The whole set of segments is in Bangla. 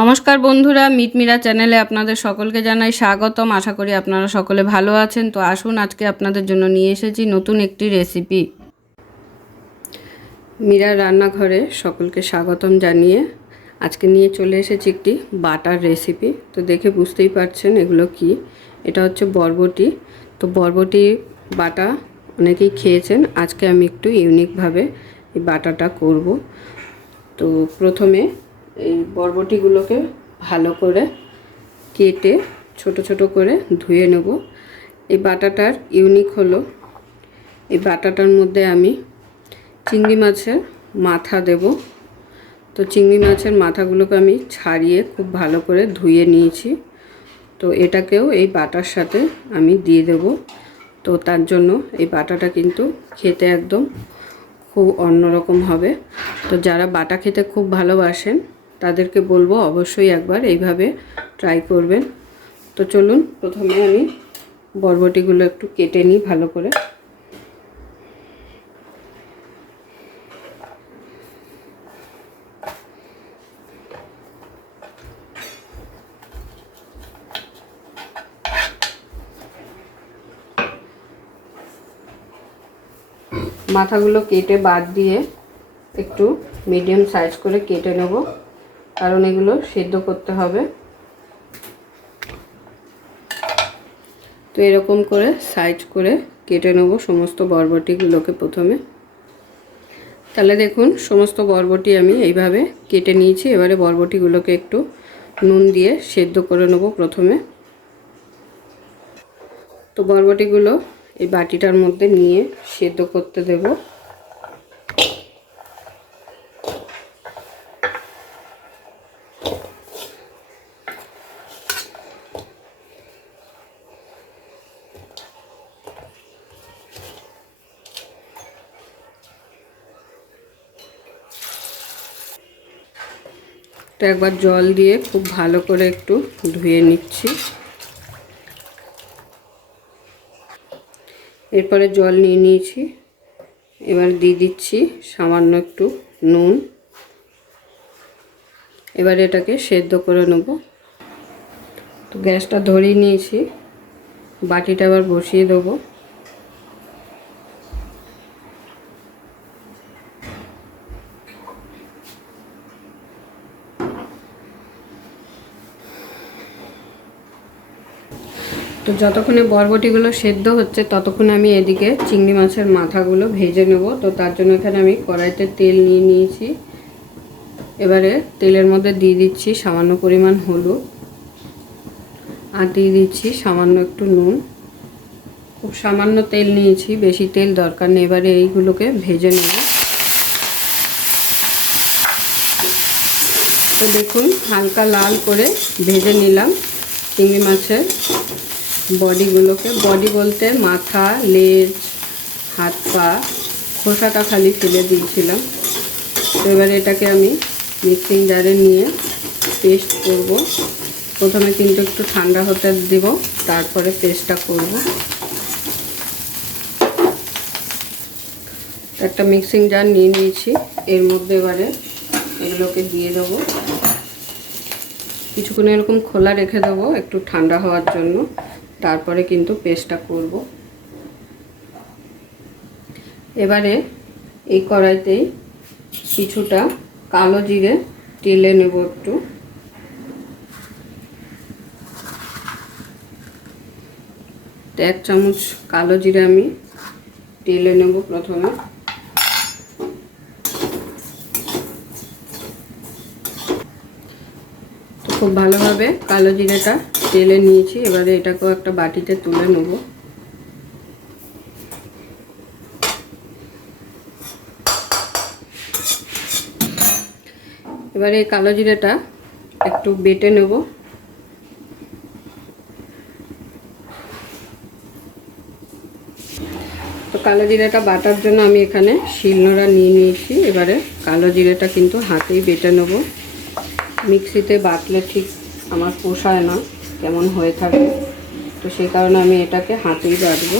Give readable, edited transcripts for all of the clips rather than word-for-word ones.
নমস্কার বন্ধুরা, মিটমিরা চ্যানেলে আপনাদের সকলকে জানাই স্বাগতম। আশা করি আপনারা সকলে ভালো আছেন। তো আসুন, আজকে আপনাদের জন্য নিয়ে এসেছি নতুন একটি রেসিপি। মীরা রান্নাঘরে সকলকে স্বাগতম জানিয়ে আজকে নিয়ে চলে এসেছি একটি বাটার রেসিপি। তো দেখে বুঝতেই পারছেন এগুলো কি। এটা হচ্ছে বরবটি। তো বরবটি বাটা অনেকেই খেয়েছেন, আজকে আমি একটু ইউনিকভাবে এই বাটাটা করব। তো প্রথমে এই বরবটিগুলোকে ভালো করে কেটে ছোট ছোট করে ধুয়ে নেব। এই বাটাটার ইউনিক হলো এই বাটাটার মধ্যে আমি চিংড়ি মাছের মাথা দেব। তো চিংড়ি মাছের মাথাগুলোকে আমি ছাড়িয়ে খুব ভালো করে ধুয়ে নিয়েছি। তো এটাকেও এই বাটার সাথে আমি দিয়ে দেব। তো তার জন্য এই বাটাটা কিন্তু খেতে একদম খুব অন্যরকম হবে। তো যারা বাটা খেতে খুব ভালোবাসেন তাদেরকে বলবো অবশ্যই একবার এইভাবে ট্রাই করবেন। তো চলুন, প্রথমে আমি বরবটিগুলো একটু কেটে নিই ভালো করে। মাথাগুলো কেটে বাদ দিয়ে একটু মিডিয়াম সাইজ করে কেটে নেব, কারণ এগুলো সেদ্ধ করতে হবে। তো এরকম করে সাইজ করে কেটে নেব সমস্ত বরবটিগুলোকে প্রথমে। তাহলে দেখুন, সমস্ত বরবটি আমি এইভাবে কেটে নিয়েছি। এবারে বরবটিগুলোকে একটু নুন দিয়ে সেদ্ধ করে নেব প্রথমে। তো বরবটিগুলো এই বাটিটার মধ্যে নিয়ে সেদ্ধ করতে দেব। তো একবার জল দিয়ে খুব ভালো করে একটু ধুয়ে নিচ্ছি। এরপরে জল নিয়ে নিয়েছি, এবার দিয়ে দিচ্ছি সামান্য একটু নুন। এবার এটাকে সেদ্ধ করে নেব। তো গ্যাসটা ধরিয়ে নিয়েছি, বাটিটা আবার বসিয়ে দেবো। তো যতক্ষণে বরবটিগুলো সেদ্ধ হচ্ছে ততক্ষণে আমি এদিকে চিংড়ি মাছের মাথাগুলো ভেজে নেব। তো তার জন্য এখানে আমি কড়াইতে তেল নিয়ে নিয়েছি। এবারে তেলের মধ্যে দিয়ে দিচ্ছি সামান্য পরিমাণ হলুদ আর দিয়ে দিচ্ছি সামান্য একটু নুন। খুব সামান্য তেল নিয়েছি, বেশি তেল দরকার নেই। এবারে এইগুলোকে ভেজে নেব। তো দেখুন, হালকা লাল করে ভেজে নিলাম চিংড়ি মাছের বডিগুলোকে। বডি বলতে মাথা, লেজ, হাত পা, খোসাটা খালি ফেলে দিয়েছিলাম। তো এবারে এটাকে আমি মিক্সিং জারে নিয়ে পেস্ট করব। প্রথমে কিন্তু একটু ঠান্ডা হতে দেব, তারপরে পেস্টটা করব। একটা মিক্সিং জার নিয়ে নিয়েছি, এর মধ্যে এবারে এগুলোকে দিয়ে দেবো। কিছুক্ষণ এরকম খোলা রেখে দেবো একটু ঠান্ডা হওয়ার জন্য, তারপরে কিন্তু পেস্টটা করব। এবারে এই কড়াইতেই কিছুটা কালো জিরে টেলে নেব একটু। তো 1 চামচ কালো জিরে আমি টেলে নেব প্রথমে। তো খুব ভালোভাবে কালো জিরেটা টেলে নিয়েছি। এবারে এটাকেও একটা বাটিতে তুলে নেব। এবারে এই কালো জিরেটা একটু বেটে নেব। তো কালো জিরাটা বাটার জন্য আমি এখানে শিলনোড়া নিয়ে নিয়েছি। এবারে কালো জিরাটা কিন্তু হাতেই বেটে নেব। মিক্সিতে বাটলে ঠিক আমার পোষায় না, কেমন হয়ে থাকে। তো সেই কারণে আমি এটাকে হাতেই বাটবো।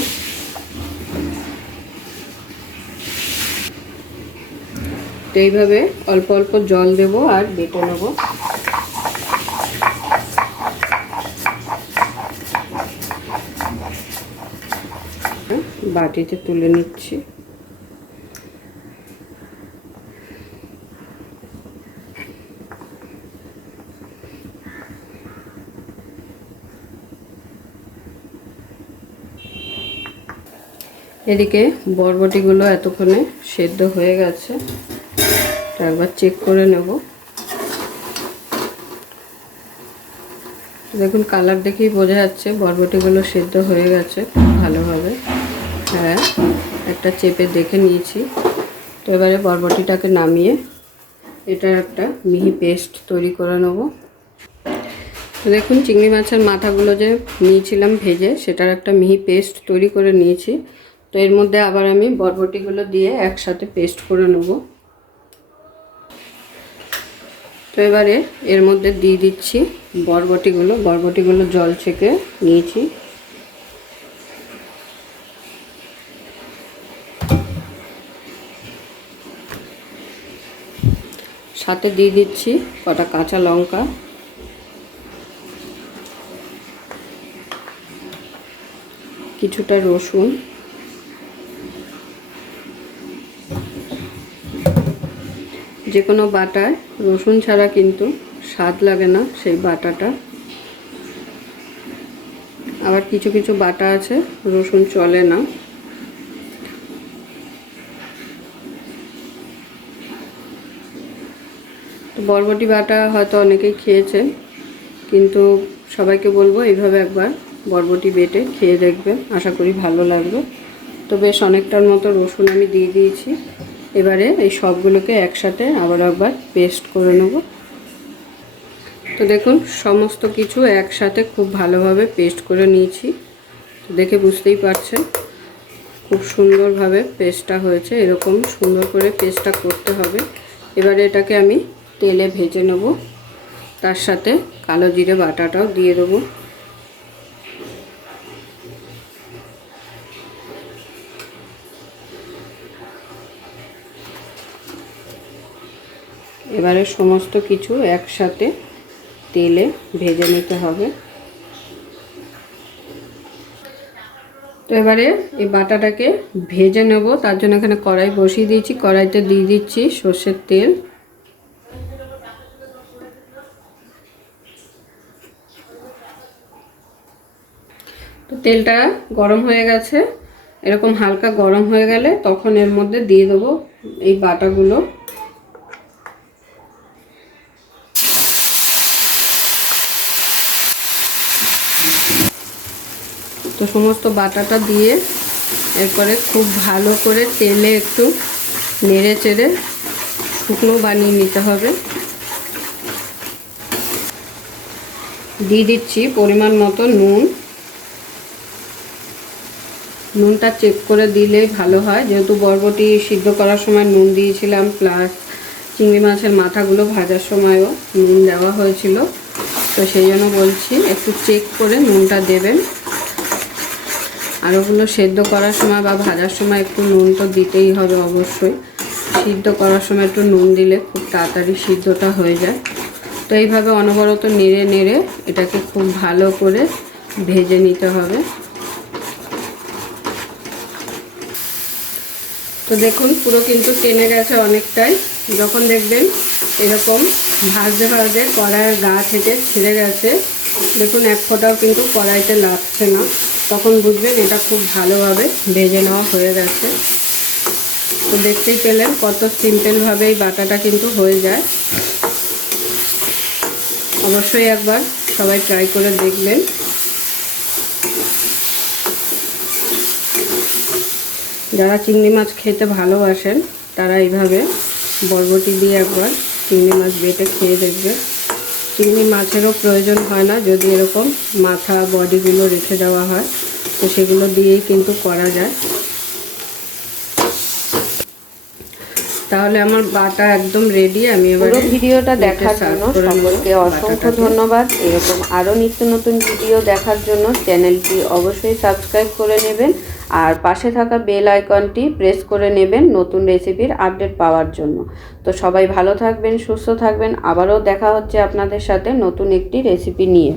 তো এইভাবে অল্প অল্প জল দেব আর বেটে নেব। বাটিতে তুলে নিচ্ছি। এদিকে বরবটিগুলো এতক্ষণে সেদ্ধ হয়ে গেছে, তো একবার চেক করে নেব। দেখুন কালার দেখেই বোঝা যাচ্ছে বরবটিগুলো সেদ্ধ হয়ে গেছে খুব ভালোভাবে। হ্যাঁ, একটা চেপে দেখে নিয়েছি। তো এবারে বরবটিটাকে নামিয়ে এটার একটা মিহি পেস্ট তৈরি করে নেব। তো দেখুন চিংড়ি মাছের মাথাগুলো যে নিয়েছিলাম ভেজে, সেটার একটা মিহি পেস্ট তৈরি করে নিয়েছি। তো এর মধ্যে আবার আমি বরবটিগুলো দিয়ে একসাথে পেস্ট করে নেব। তো এবারে এর মধ্যে দিয়ে দিচ্ছি বরবটিগুলো জল ছেঁকে নিয়েছি। সাথে দিয়ে দিচ্ছি কটা কাঁচা লঙ্কা, কিছুটা রসুন, যে কোনো বাটায় রসুন ছাড়া কিন্তু স্বাদ লাগে না সেই বাটাটা। আবার কিছু কিছু বাটা আছে রসুন চলে না। তো বরবটি বাটা হয়তো অনেকেই খেয়েছেন, কিন্তু সবাইকে বলবো এইভাবে একবার বরবটি বেটে খেয়ে দেখবেন, আশা করি ভালো লাগবে। তো বেশ অনেকটার মতো রসুন আমি দিয়ে দিয়েছি। এবারে এই সবগুলোকে একসাথে আবার একবার পেস্ট করে নেব। তো দেখুন সমস্ত কিছু একসাথে খুব ভালোভাবে পেস্ট করে নিয়েছি। তো দেখে বুঝতেই পারছেন খুব সুন্দরভাবে পেস্টটা হয়েছে। এরকম সুন্দর করে পেস্টটা করতে হবে। এবারে এটাকে আমি তেলে ভেজে নেব, তার সাথে কালো জিরে বাটাটাও দিয়ে দেবো। এবারে সমস্ত কিছু একসাথে তেলে ভেজে নিতে হবে। তো এবারে এই বাটাটাকে ভেজে নেব, তার জন্য এখানে কড়াই বসিয়ে দিয়েছি। কড়াইতে দিয়ে দিচ্ছি সর্ষের তেল। তো তেলটা গরম হয়ে গেছে, এরকম হালকা গরম হয়ে গেলে তখন এর মধ্যে দিয়ে দেবো এই বাটাগুলো। তো সমস্ত বাটাটা দিয়ে এরপরে খুব ভালো করে তেলে একটু নেড়ে চেড়ে শুকনো বানিয়ে নিতে হবে। দিয়ে দিচ্ছি পরিমাণ মতো নুন। নুনটা চেক করে দিলেই ভালো হয়, যেহেতু বরবটি সিদ্ধ করার সময় নুন দিয়েছিলাম, প্লাস চিংড়ি মাছের মাথাগুলো ভাজার সময়ও নুন দেওয়া হয়েছিল। তো সেই জন্য বলছি একটু চেক করে নুনটা দেবেন। আর ওগুলো সেদ্ধ করার সময় বা ভাজার সময় একটু নুন তো দিতেই হবে অবশ্যই। সিদ্ধ করার সময় একটু নুন দিলে খুব তাড়াতাড়ি সিদ্ধটা হয়ে যায়। তো এইভাবে অনবরত নেড়ে নেড়ে এটাকে খুব ভালো করে ভেজে নিতে হবে। তো দেখুন পুরো কিন্তু টেনে গেছে অনেকটাই। যখন দেখবেন এরকম ভাজতে ভাজতে কড়াইয়ের গা থেকে ছেড়ে গেছে, দেখুন এক ফোঁটাও কিন্তু কড়াইতে লাগছে না, তখন বুঝবেন এটা খুব ভালোভাবে ভেজে নেওয়া হয়ে গেছে। তো দেখতেই পেলেন কত সিম্পলভাবে এই বাটাটা কিন্তু হয়ে যায়। অবশ্যই একবার সবাই ট্রাই করে দেখবেন। যারা চিংড়ি মাছ খেতে ভালোবাসেন তারা এইভাবে বরবটি দিয়ে একবার চিংড়ি মাছ বেটে খেয়ে দেখবেন। চিংড়ি মাছেরও প্রয়োজন হয় না, যদি এরকম মাথা বডিগুলো রেখে দেওয়া হয় তো সেগুলো দিয়েই কিন্তু করা যায়। তাহলে আমার বাটা একদম রেডি। আমি এবারে ভিডিওটা দেখার জন্য সকলকে অসংখ্য ধন্যবাদ। এরকম আরও নিত্য নতুন ভিডিও দেখার জন্য চ্যানেলটি অবশ্যই সাবস্ক্রাইব করে নেবেন আর পাশে থাকা বেল আইকনটি প্রেস করে নেবেন নতুন রেসিপির আপডেট পাওয়ার জন্য। তো সবাই ভালো থাকবেন, সুস্থ থাকবেন। আবারও দেখা হচ্ছে আপনাদের সাথে নতুন একটি রেসিপি নিয়ে।